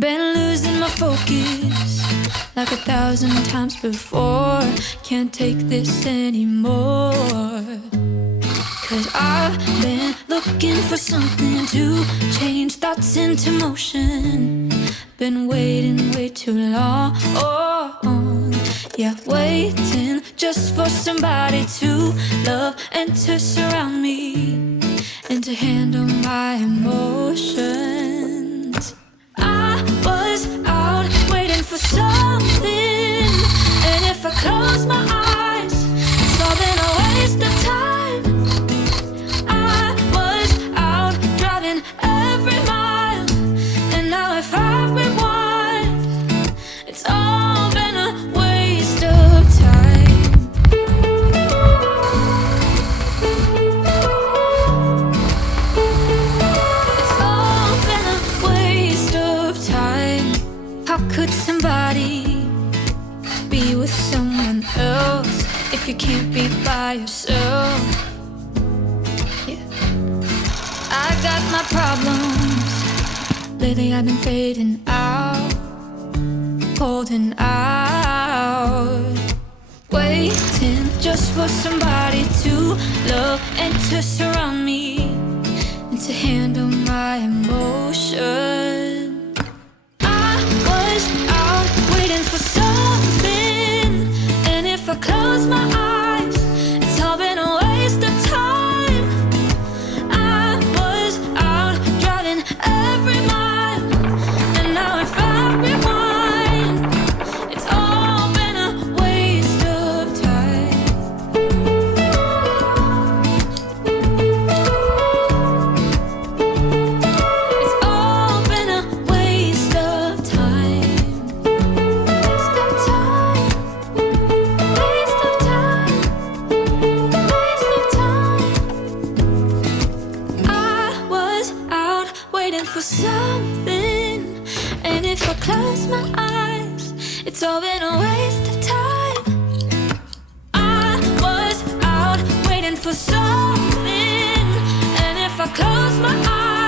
Been losing my focus like 1,000 times before. Can't take this anymore. Cause I've been looking for something to change thoughts into motion. Been waiting way too long. Yeah, waiting just for somebody to love and to surround me and to handle my emotions. I was out waiting for something, and if I close my eyes, it's all been a waste of time. I was out driving every mile, and now if I rewind, it's all been a waste of time. It's all been a waste of time. How could somebody be with someone else if you can't be by yourself? Yeah. I got my problems. Lately I've been fading out, holding out, waiting just for somebody to love and to surround me and to handle my emotions. I was out waiting for something, and if I close my eyes, it's all been a waste of time. I was out driving every mile, and now if I rewind, it's all been a waste of time. It's all been a waste of time. Waste of time. Waste of time. Waste of time. I was out waiting for something, and if I close my eyes, it's all been a waste of time. I was out waiting for something, and if I close my eyes,